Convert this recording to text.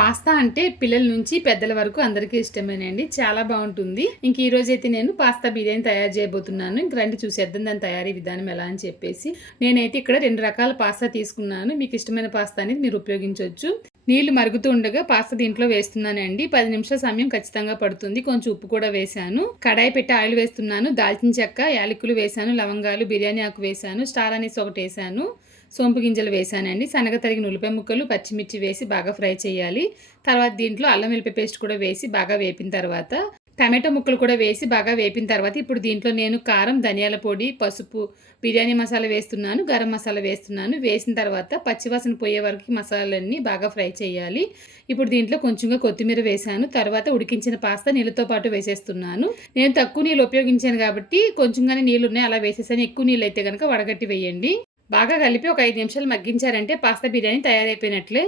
Pasta అంటే పిల్లల నుంచి పెద్దల వరకు అందరికీ ఇష్టమేనండి. చాలా బాగుంటుంది. ఇంక ఈ రోజైతే నేను పాస్తా బిర్యానీ తయారు చేయబోతున్నాను. ఇంక రండి చూసేద్దాం దాని తయారీ విధానం ఎలా అని చెప్పేసి. నేనైతే ఇక్కడ 2 రకాల పాస్తా తీసుకున్నాను. మీకు ఇష్టమైన పాస్తా అనేది మీరు ఉపయోగించవచ్చు. నీళ్లు మరుగుతూ ఉండగా పాస్తా దీంట్లో వేస్తున్నానండి. 10 నిమిషాల సమయం ఖచ్చితంగా పడుతుంది. కొంచెం ఉప్పు కూడా వేశాను. కడాయి పెట్టి ఆయిల్ వేస్తున్నాను. దాల్చిన చెక్క, యాలకులు వేశాను, లవంగాలు, బిర్యానీ ఆకు వేశాను, స్టార్ అనేసి ఒకటి వేశాను, సోంపు గింజలు వేసానండి. సన్నగా తరిగిన ఉల్లిపాయ ముక్కలు, పచ్చిమిర్చి వేసి బాగా ఫ్రై చేయాలి. తర్వాత దీంట్లో అల్లం వెల్లిపాయ పేస్ట్ కూడా వేసి బాగా వేపిన తర్వాత టమాటో ముక్కలు కూడా వేసి బాగా వేపిన తర్వాత ఇప్పుడు దీంట్లో నేను కారం, ధనియాల పొడి, పసుపు, బిర్యానీ మసాలా వేస్తున్నాను, గరం మసాలా వేస్తున్నాను. వేసిన తర్వాత పచ్చివాసన పోయే వరకు మసాలాలన్నీ బాగా ఫ్రై చేయాలి. ఇప్పుడు దీంట్లో కొంచెంగా కొత్తిమీర వేసాను. తర్వాత ఉడికించిన పాస్తా నీళ్ళతో పాటు వేసేస్తున్నాను. నేను తక్కువ నీళ్ళు ఉపయోగించాను కాబట్టి కొంచెంగానే నీళ్ళు ఉన్నాయి అలా వేసేసాను. ఎక్కువ నీళ్ళు అయితే కనుక వడగట్టి వేయండి. బాగా కలిపి ఒక 5 నిమిషాలు మగ్గించారంటే పాస్తా బిర్యానీ తయారైపోయినట్లే.